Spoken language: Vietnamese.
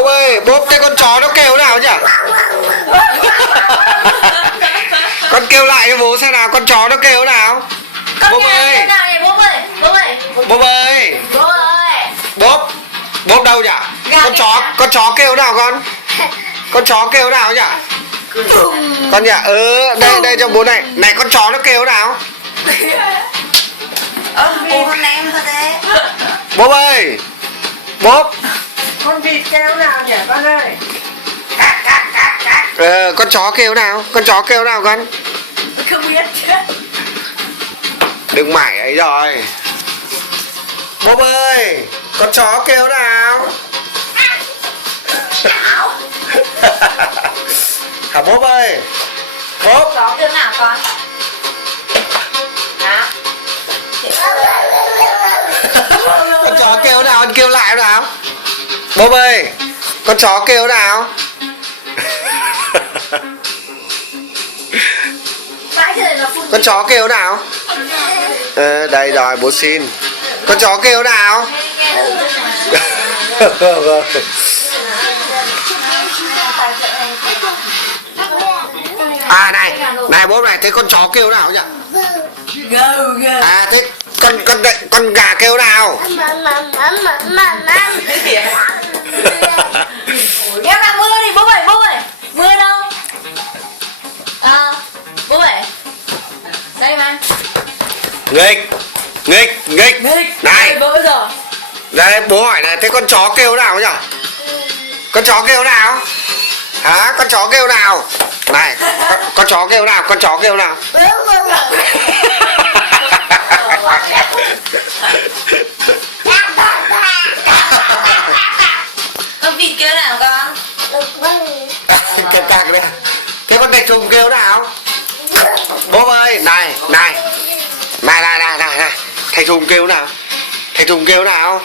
Bố ơi, bố cái con chó nó kêu nào nhỉ? Con kêu lại cho bố xem nào, con chó nó kêu nào. Con Bố ơi. nào này bố ơi. Bố ơi. Bố ơi. Bố ơi. Bố đâu nhỉ? Con chó kêu nào con? Con chó kêu nào nhỉ? Con nhỉ? Đây cho bố này. Này con chó nó kêu nào? Bố con em thật đấy. Bố ơi. Bố. Con vịt kêu nào nhỉ con ơi? Con chó kêu nào? Con chó kêu nào con? Không biết. Đừng mải ấy rồi. Bố ơi, con chó kêu nào? Hả bố ơi? Bố. Chó kêu nào con? Hả? Con chó kêu nào? Con kêu lại nào? Bố ơi, con chó kêu nào? Con chó kêu nào? Đây rồi bố xin. Con chó kêu nào? À này bố này, thấy con chó kêu nào nhỉ? À thế con gà kêu nào? Em làm mưa đi bố ơi, bố ơi. Mưa đâu? Bố ơi. Đây mà. Nghịch. Này. Bố rồi. Đây bố hỏi này, thế con chó kêu nào nhỉ? Con chó kêu nào? Hả? Con chó kêu nào? Này, con chó kêu nào? Con chó kêu nào? Con vịt kêu nào con? Cạc đây. Thế con thạch thùng kêu nào? Bố ơi, này. Thạch thùng kêu nào? Thạch thùng kêu nào?